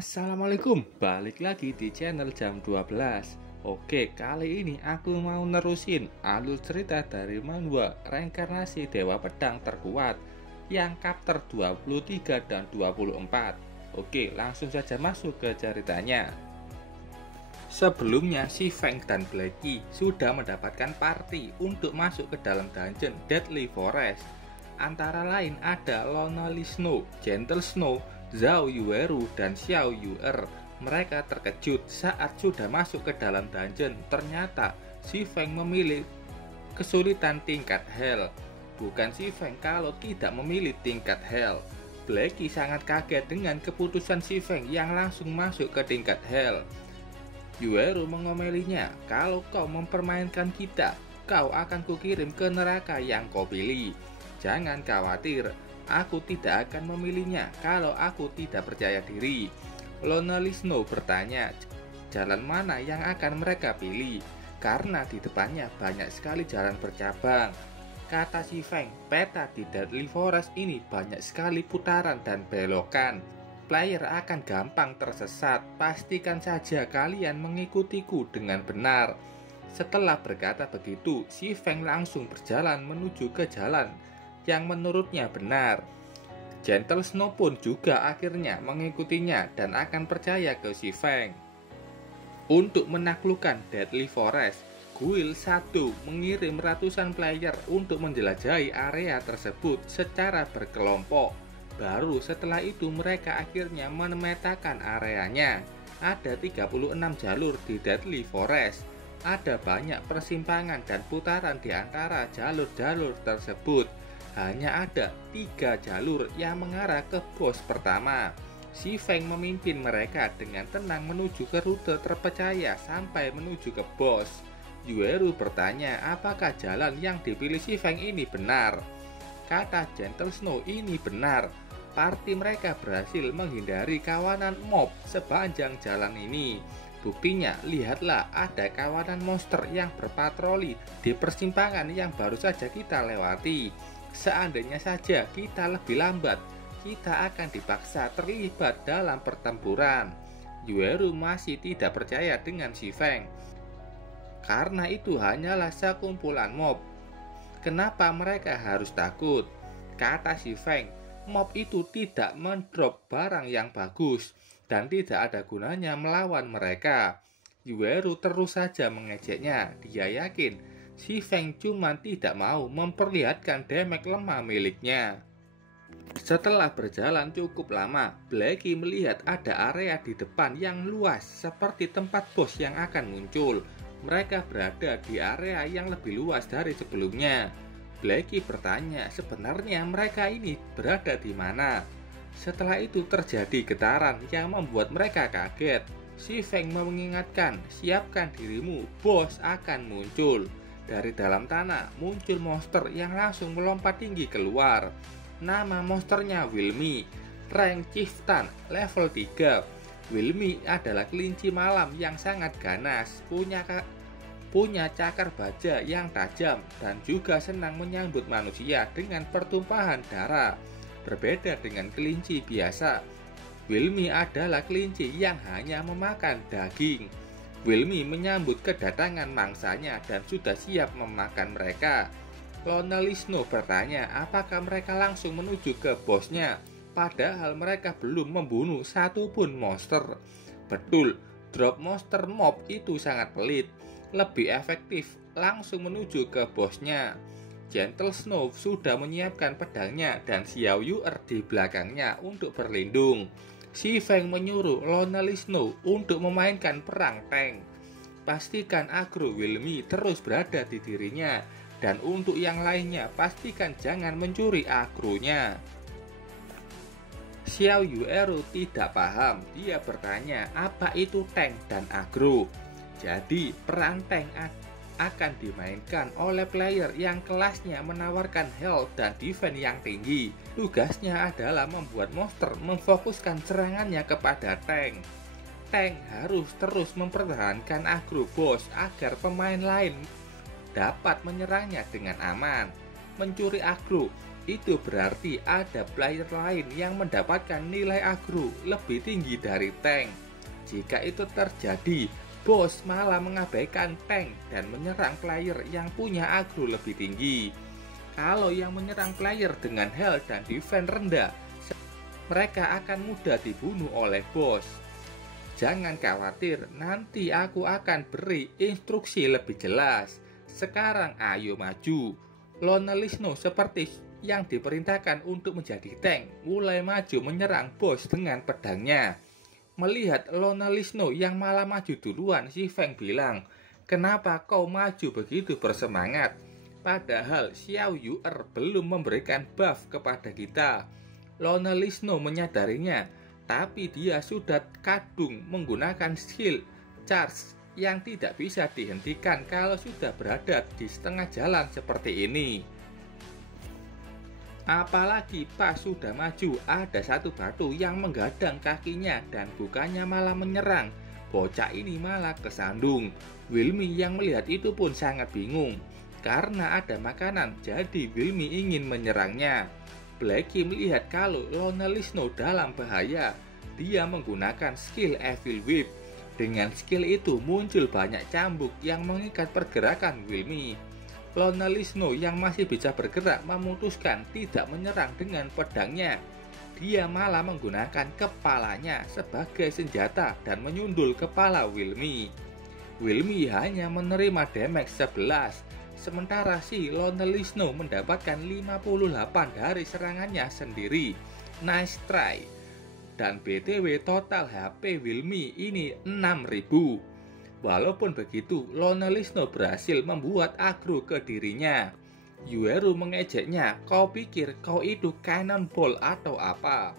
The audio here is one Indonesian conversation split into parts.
Assalamualaikum, balik lagi di channel jam 12. Oke, kali ini aku mau nerusin alur cerita dari manhwa reinkarnasi Dewa Pedang terkuat yang chapter 23 dan 24. Oke, langsung saja masuk ke ceritanya. Sebelumnya, si Feng dan Blackie sudah mendapatkan party untuk masuk ke dalam dungeon Deadly Forest. Antara lain ada Lonely Snow, Gentle Snow, Zhao Yueru, dan Xiao Yuer. Mereka terkejut saat sudah masuk ke dalam dungeon. Ternyata si Feng memilih kesulitan tingkat Hell. Bukan si Feng kalau tidak memilih tingkat Hell. Blackie sangat kaget dengan keputusan si Feng yang langsung masuk ke tingkat Hell. Yueru mengomelinya, kalau kau mempermainkan kita, kau akan kukirim ke neraka yang kau pilih. Jangan khawatir, aku tidak akan memilihnya kalau aku tidak percaya diri. Lonely Snow bertanya, jalan mana yang akan mereka pilih? Karena di depannya banyak sekali jalan bercabang. Kata si Feng, peta di Deadly Forest ini banyak sekali putaran dan belokan. Player akan gampang tersesat, pastikan saja kalian mengikutiku dengan benar. Setelah berkata begitu, si Feng langsung berjalan menuju ke jalan yang menurutnya benar. Gentle Snow pun juga akhirnya mengikutinya dan akan percaya ke si Feng. Untuk menaklukkan Deadly Forest, Guild 1 mengirim ratusan player untuk menjelajahi area tersebut secara berkelompok. Baru setelah itu mereka akhirnya memetakan areanya. Ada 36 jalur di Deadly Forest. Ada banyak persimpangan dan putaran di antara jalur-jalur tersebut. Hanya ada 3 jalur yang mengarah ke bos pertama. Si Feng memimpin mereka dengan tenang menuju ke rute terpercaya sampai menuju ke bos. Yueru bertanya apakah jalan yang dipilih si Feng ini benar. Kata Gentle Snow ini benar. Party mereka berhasil menghindari kawanan mob sepanjang jalan ini. Buktinya, lihatlah ada kawanan monster yang berpatroli di persimpangan yang baru saja kita lewati. Seandainya saja kita lebih lambat, kita akan dipaksa terlibat dalam pertempuran. Yueru masih tidak percaya dengan si Feng. Karena itu hanyalah sekumpulan mob. Kenapa mereka harus takut? Kata si Feng, mob itu tidak mendrop barang yang bagus dan tidak ada gunanya melawan mereka. Yueru terus saja mengejeknya. Dia yakin si Feng cuma tidak mau memperlihatkan damage lemah miliknya. Setelah berjalan cukup lama, Blackie melihat ada area di depan yang luas seperti tempat bos yang akan muncul. Mereka berada di area yang lebih luas dari sebelumnya. Blackie bertanya sebenarnya mereka ini berada di mana. Setelah itu terjadi getaran yang membuat mereka kaget. Si Feng mengingatkan, siapkan dirimu, bos akan muncul. Dari dalam tanah muncul monster yang langsung melompat tinggi keluar. Nama monsternya Wilmy, rank Chieftain level 3. Wilmy adalah kelinci malam yang sangat ganas, punya cakar baja yang tajam dan juga senang menyambut manusia dengan pertumpahan darah. Berbeda dengan kelinci biasa, Wilmy adalah kelinci yang hanya memakan daging. Wilmy menyambut kedatangan mangsanya dan sudah siap memakan mereka. Lonely Snow bertanya apakah mereka langsung menuju ke bosnya, padahal mereka belum membunuh satupun monster. Betul, drop monster mob itu sangat pelit. Lebih efektif langsung menuju ke bosnya. Gentle Snow sudah menyiapkan pedangnya dan Xiao Yuer di belakangnya untuk berlindung. Si Feng menyuruh Lonely Snow untuk memainkan perang tank. Pastikan agro Wilmy terus berada di dirinya, dan untuk yang lainnya pastikan jangan mencuri agronya. Xiao Yueru tidak paham. Dia bertanya apa itu tank dan agro. Jadi perang tank akan dimainkan oleh player yang kelasnya menawarkan health dan defense yang tinggi. Tugasnya adalah membuat monster memfokuskan serangannya kepada tank. Tank harus terus mempertahankan agro bos agar pemain lain dapat menyerangnya dengan aman. Mencuri agro itu berarti ada player lain yang mendapatkan nilai aggro lebih tinggi dari tank. Jika itu terjadi, bos malah mengabaikan tank dan menyerang player yang punya aggro lebih tinggi. Kalau yang menyerang player dengan health dan defense rendah, mereka akan mudah dibunuh oleh bos. Jangan khawatir, nanti aku akan beri instruksi lebih jelas. Sekarang ayo maju. Lonely Snow seperti yang diperintahkan untuk menjadi tank mulai maju menyerang bos dengan pedangnya. Melihat Lonely Snow yang malah maju duluan, si Feng bilang, "Kenapa kau maju begitu bersemangat? Padahal Xiao Yu'er belum memberikan buff kepada kita." Lonely Snow menyadarinya, tapi dia sudah kadung menggunakan skill charge yang tidak bisa dihentikan kalau sudah berada di setengah jalan seperti ini. Apalagi pas sudah maju, ada satu batu yang menggadang kakinya dan bukannya malah menyerang. Bocah ini malah kesandung. Wilmy yang melihat itu pun sangat bingung. Karena ada makanan, jadi Wilmy ingin menyerangnya. Blackie melihat kalau Lonely Snow dalam bahaya. Dia menggunakan skill Evil Whip. Dengan skill itu muncul banyak cambuk yang mengikat pergerakan Wilmy. Lonely Snow yang masih bisa bergerak memutuskan tidak menyerang dengan pedangnya. Dia malah menggunakan kepalanya sebagai senjata dan menyundul kepala Wilmy. Wilmy hanya menerima damage 11, sementara si Lonely Snow mendapatkan 58 dari serangannya sendiri. Nice try. Dan BTW total HP Wilmy ini 6000. Walaupun begitu, Lonely Snow berhasil membuat aggro ke dirinya. Yueru mengejeknya, "Kau pikir kau itu cannonball atau apa?"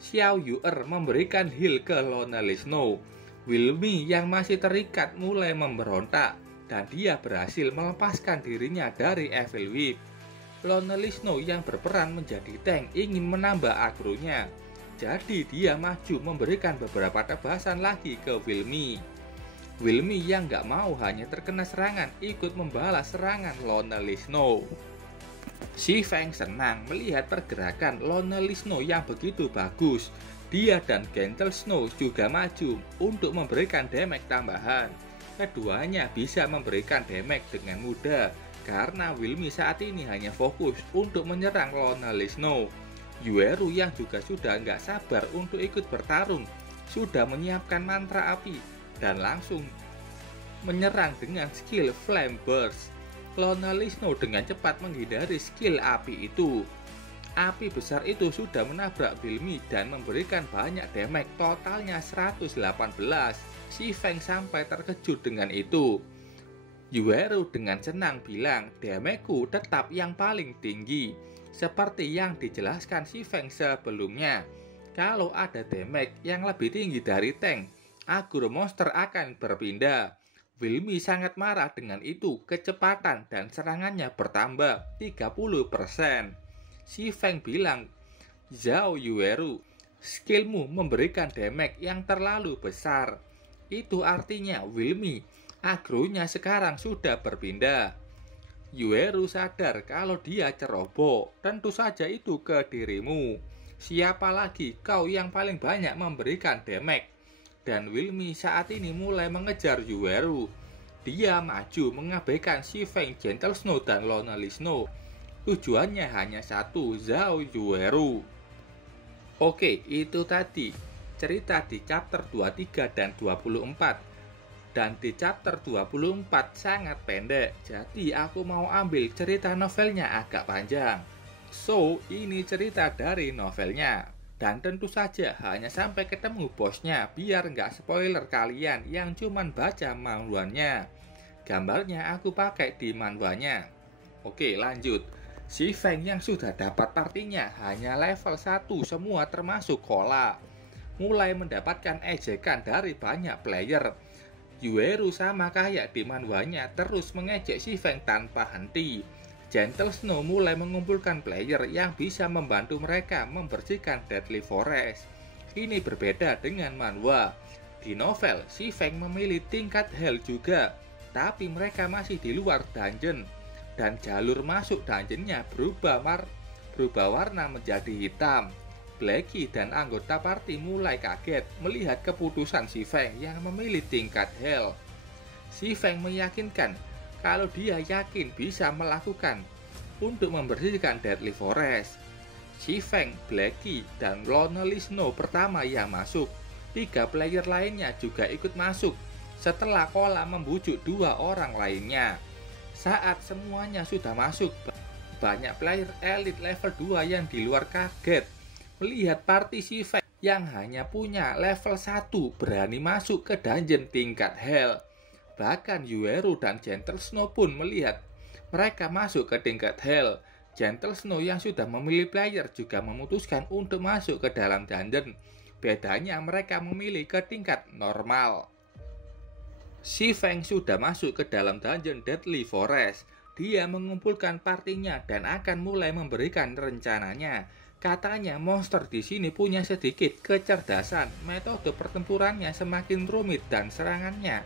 Xiao Yu'er memberikan heal ke Lonely Snow. Wilmy yang masih terikat mulai memberontak dan dia berhasil melepaskan dirinya dari Evil Whip. Lonely Snow yang berperan menjadi tank ingin menambah agronya. Jadi dia maju memberikan beberapa tebasan lagi ke Wilmy. Wilmy yang gak mau hanya terkena serangan ikut membalas serangan Lonely Snow. Si Feng senang melihat pergerakan Lonely Snow yang begitu bagus. Dia dan Gentle Snow juga maju untuk memberikan damage tambahan. Keduanya bisa memberikan damage dengan mudah karena Wilmy saat ini hanya fokus untuk menyerang Lonely Snow. Yueru yang juga sudah nggak sabar untuk ikut bertarung sudah menyiapkan mantra api dan langsung menyerang dengan skill Flame Burst. Lonely Snow dengan cepat menghindari skill api itu. Api besar itu sudah menabrak Wilmy dan memberikan banyak damage, totalnya 118. Si Feng sampai terkejut dengan itu. Yueru dengan senang bilang, "Damageku tetap yang paling tinggi." Seperti yang dijelaskan si Feng sebelumnya, kalau ada damage yang lebih tinggi dari tank, aggro monster akan berpindah. Wilmy sangat marah dengan itu, kecepatan dan serangannya bertambah 30%. Si Feng bilang, "Zhao Yueru, skillmu memberikan damage yang terlalu besar." Itu artinya Wilmy, agronya sekarang sudah berpindah. Yueru sadar kalau dia ceroboh, tentu saja itu ke dirimu. Siapa lagi kau yang paling banyak memberikan damage? Dan Wilmy saat ini mulai mengejar Yueru. Dia maju mengabaikan si Feng, Gentle Snow dan Lonely Snow. Tujuannya hanya satu, Zhao Yueru. Oke, itu tadi cerita di chapter 23 dan 24. Dan di chapter 24 sangat pendek, jadi aku mau ambil cerita novelnya agak panjang. So, ini cerita dari novelnya. Dan tentu saja hanya sampai ketemu bosnya, biar nggak spoiler kalian yang cuman baca manhwanya. Gambarnya aku pakai di manhwanya. Oke, lanjut. Si Feng yang sudah dapat partinya hanya level 1 semua termasuk Kola. Mulai mendapatkan ejekan dari banyak player. Yueru sama kayak di manhwanya terus mengejek si Feng tanpa henti. Gentle Snow mulai mengumpulkan player yang bisa membantu mereka membersihkan Deadly Forest. Ini berbeda dengan manhwa. Di novel, si Feng memilih tingkat hell juga, tapi mereka masih di luar dungeon. dan jalur masuk dungeonnya berubah warna menjadi hitam. Blackie dan anggota party mulai kaget melihat keputusan si Feng yang memilih tingkat Hell. Si Feng meyakinkan kalau dia yakin bisa melakukan untuk membersihkan Deadly Forest. Si Feng, Blackie, dan Lonely Snow pertama yang masuk. 3 player lainnya juga ikut masuk setelah Cola membujuk 2 orang lainnya. Saat semuanya sudah masuk, banyak player elite level 2 yang di luar kaget melihat party si Feng yang hanya punya level 1 berani masuk ke dungeon tingkat Hell. Bahkan Yueru dan Gentle Snow pun melihat mereka masuk ke tingkat Hell. Gentle Snow yang sudah memilih player juga memutuskan untuk masuk ke dalam dungeon. Bedanya mereka memilih ke tingkat normal. Si Feng sudah masuk ke dalam dungeon Deadly Forest. Dia mengumpulkan partinya dan akan mulai memberikan rencananya. Katanya monster di sini punya sedikit kecerdasan. Metode pertempurannya semakin rumit dan serangannya,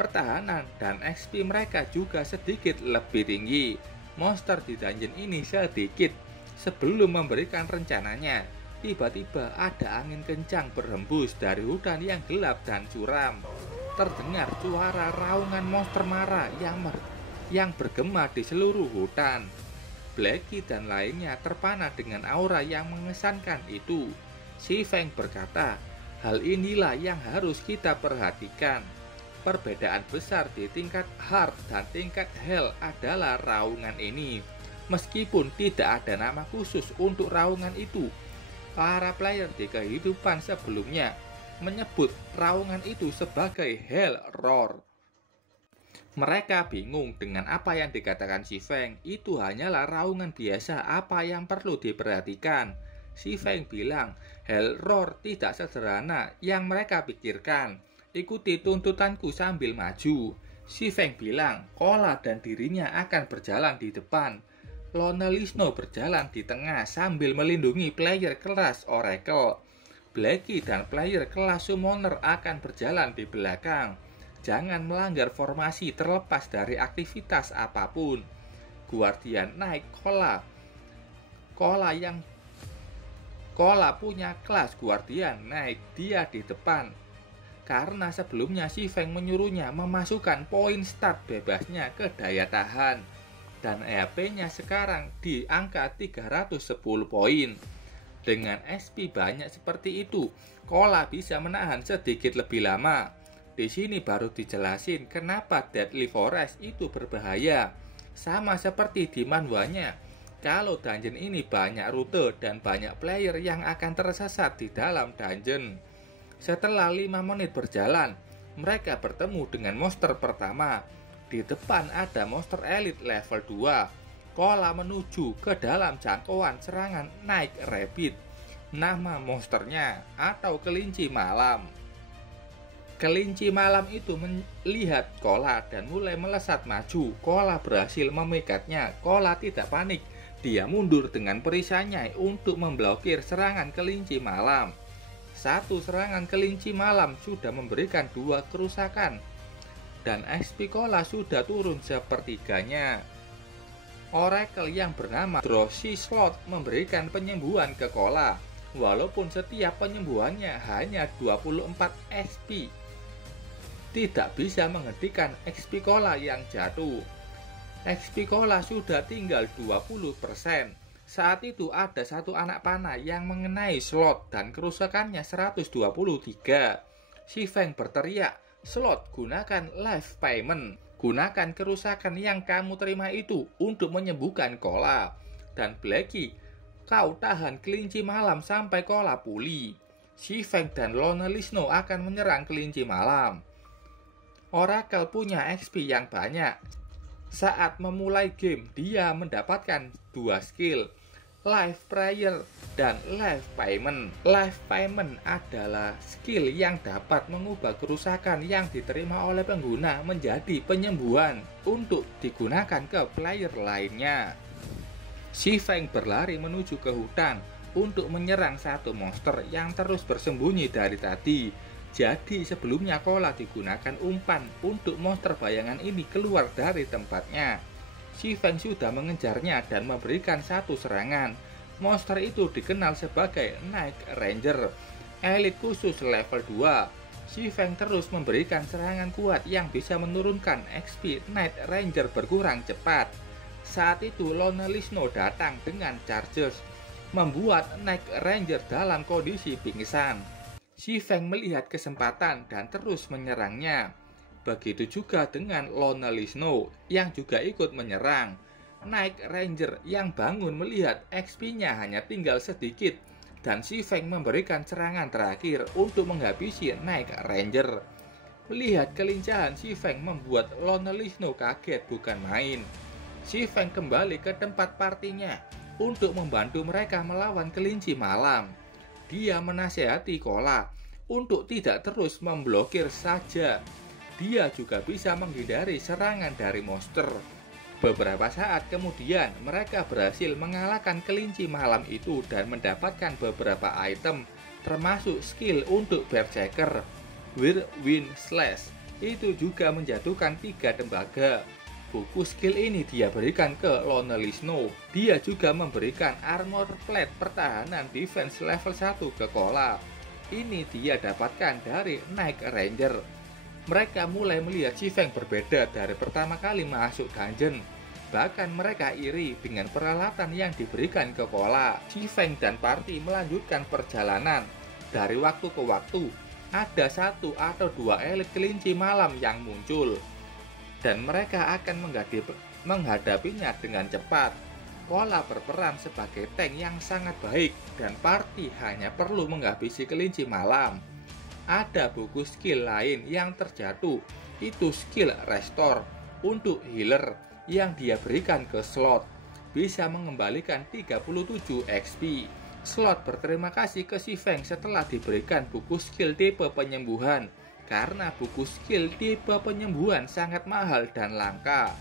pertahanan dan XP mereka juga sedikit lebih tinggi. Monster di dungeon ini sedikit. Sebelum memberikan rencananya, tiba-tiba ada angin kencang berhembus dari hutan yang gelap dan curam. Terdengar suara raungan monster marah yang bergema di seluruh hutan. Blackie dan lainnya terpana dengan aura yang mengesankan itu. Si Feng berkata, hal inilah yang harus kita perhatikan. Perbedaan besar di tingkat hard dan tingkat hell adalah raungan ini. Meskipun tidak ada nama khusus untuk raungan itu, para player di kehidupan sebelumnya menyebut raungan itu sebagai Hell Roar. Mereka bingung dengan apa yang dikatakan si Feng. Itu hanyalah raungan biasa, apa yang perlu diperhatikan. Si Feng bilang, Hell Roar tidak sederhana yang mereka pikirkan. Ikuti tuntutanku sambil maju. Si Feng bilang, Cola dan dirinya akan berjalan di depan. Lonely Snow berjalan di tengah sambil melindungi player kelas Oracle. Blackie dan player kelas Summoner akan berjalan di belakang. Jangan melanggar formasi terlepas dari aktivitas apapun. Guardian naik Cola punya kelas Guardian naik, dia di depan. Karena sebelumnya si Feng menyuruhnya memasukkan poin start bebasnya ke daya tahan. Dan HP-nya sekarang di angka 310 poin. Dengan SP banyak seperti itu, Cola bisa menahan sedikit lebih lama. Di sini baru dijelasin kenapa Deadly Forest itu berbahaya. Sama seperti di manhwanya, kalau dungeon ini banyak rute dan banyak player yang akan tersesat di dalam dungeon. Setelah 5 menit berjalan, mereka bertemu dengan monster pertama. Di depan ada monster elite level 2. Cola menuju ke dalam jangkauan serangan Night Rabbit. Nama monsternya atau kelinci malam. Kelinci malam itu melihat Cola dan mulai melesat maju. Cola berhasil memegatnya. Cola tidak panik. Dia mundur dengan perisainya untuk memblokir serangan kelinci malam. Satu serangan kelinci malam sudah memberikan 2 kerusakan. Dan XP Cola sudah turun sepertiganya. Oracle yang bernama Drowsy Slot memberikan penyembuhan ke Cola. Walaupun setiap penyembuhannya hanya 24 XP. Tidak bisa menghentikan XP Cola yang jatuh. XP Cola sudah tinggal 20%. Saat itu ada satu anak panah yang mengenai Slot dan kerusakannya 123. Si Feng berteriak, Slot, gunakan life payment. Gunakan kerusakan yang kamu terima itu untuk menyembuhkan Cola. Dan Blackie, kau tahan kelinci malam sampai Cola pulih. Si Feng dan Lonely Snow akan menyerang kelinci malam. Oracle punya XP yang banyak. Saat memulai game, dia mendapatkan 2 skill, Life Prayer dan Life Payment. Life Payment adalah skill yang dapat mengubah kerusakan yang diterima oleh pengguna menjadi penyembuhan untuk digunakan ke player lainnya. Si Feng berlari menuju ke hutan untuk menyerang satu monster yang terus bersembunyi dari tadi. Jadi sebelumnya Cola digunakan umpan untuk monster bayangan ini keluar dari tempatnya. Si Feng sudah mengejarnya dan memberikan satu serangan. Monster itu dikenal sebagai Night Ranger, elit khusus level 2. Si Feng terus memberikan serangan kuat yang bisa menurunkan XP Night Ranger berkurang cepat. Saat itu Lonely Snow datang dengan charges, membuat Night Ranger dalam kondisi pingsan. Si Feng melihat kesempatan dan terus menyerangnya. Begitu juga dengan Lonely Snow yang juga ikut menyerang. Night Ranger yang bangun melihat XP-nya hanya tinggal sedikit dan si Feng memberikan serangan terakhir untuk menghabisi Night Ranger. Melihat kelincahan si Feng membuat Lonely Snow kaget bukan main. Si Feng kembali ke tempat partinya untuk membantu mereka melawan kelinci malam. Dia menasehati Kola untuk tidak terus memblokir saja. Dia juga bisa menghindari serangan dari monster. Beberapa saat kemudian mereka berhasil mengalahkan kelinci malam itu dan mendapatkan beberapa item termasuk skill untuk Berserker Whirlwind Slash. Itu juga menjatuhkan 3 tembaga. Buku skill ini dia berikan ke Lonely Snow. Dia juga memberikan armor plate pertahanan defense level 1 ke Kola. Ini dia dapatkan dari Night Ranger. Mereka mulai melihat si Feng berbeda dari pertama kali masuk dungeon. Bahkan mereka iri dengan peralatan yang diberikan ke Kola. Si Feng dan party melanjutkan perjalanan. Dari waktu ke waktu, ada 1 atau 2 elit kelinci malam yang muncul. Dan mereka akan menghadapinya dengan cepat. Kola berperan sebagai tank yang sangat baik dan party hanya perlu menghabisi kelinci malam. Ada buku skill lain yang terjatuh, itu skill Restore untuk healer yang dia berikan ke Slot. Bisa mengembalikan 37 XP. Slot berterima kasih ke si Feng setelah diberikan buku skill tipe penyembuhan, karena buku skill tipe penyembuhan sangat mahal dan langka.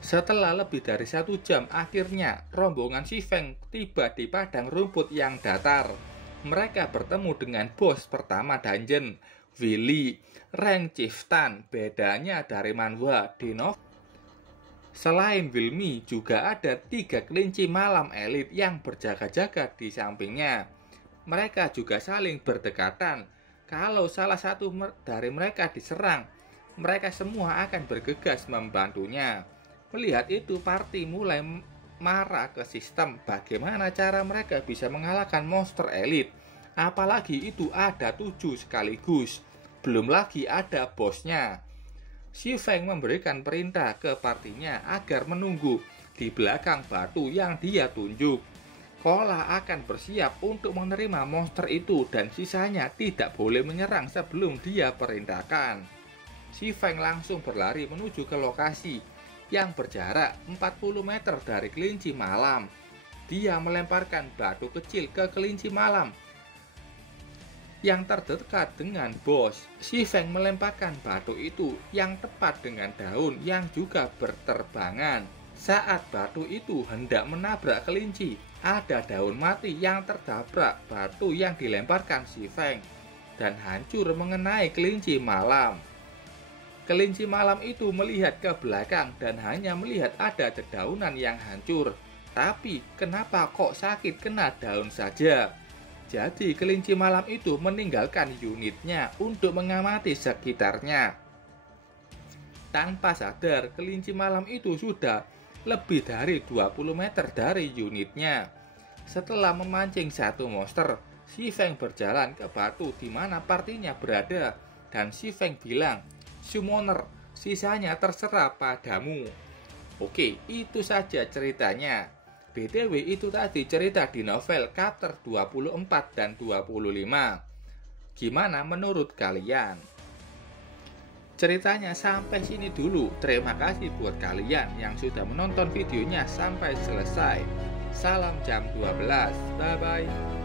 Setelah lebih dari 1 jam, akhirnya rombongan si Feng tiba di padang rumput yang datar. Mereka bertemu dengan bos pertama dungeon, Willy, rank Chieftain. Bedanya dari manhwa di novel. Selain Wilmy, juga ada 3 kelinci malam elit yang berjaga-jaga di sampingnya. Mereka juga saling berdekatan. Kalau salah satu dari mereka diserang, mereka semua akan bergegas membantunya. Melihat itu, party mulai marah ke sistem. Bagaimana cara mereka bisa mengalahkan monster elit? Apalagi itu ada 7 sekaligus. Belum lagi ada bosnya. Si Feng memberikan perintah ke partinya agar menunggu di belakang batu yang dia tunjuk. Kola akan bersiap untuk menerima monster itu dan sisanya tidak boleh menyerang sebelum dia perintahkan. Si Feng langsung berlari menuju ke lokasi yang berjarak 40 meter dari kelinci malam. Dia melemparkan batu kecil ke kelinci malam yang terdekat dengan bos. Si Feng melemparkan batu itu yang tepat dengan daun yang juga berterbangan. Saat batu itu hendak menabrak kelinci, ada daun mati yang tertabrak batu yang dilemparkan si Feng dan hancur mengenai kelinci malam. Kelinci malam itu melihat ke belakang dan hanya melihat ada dedaunan yang hancur. Tapi kenapa kok sakit kena daun saja? Jadi kelinci malam itu meninggalkan unitnya untuk mengamati sekitarnya. Tanpa sadar, kelinci malam itu sudah lebih dari 20 meter dari unitnya. Setelah memancing satu monster, si Feng berjalan ke batu di mana partinya berada dan si Feng bilang, "Summoner, sisanya terserah padamu." Oke, itu saja ceritanya. BTW itu tadi cerita di novel chapter 24 dan 25. Gimana menurut kalian? Ceritanya sampai sini dulu. Terima kasih buat kalian yang sudah menonton videonya sampai selesai. Salam jam 12. Bye bye.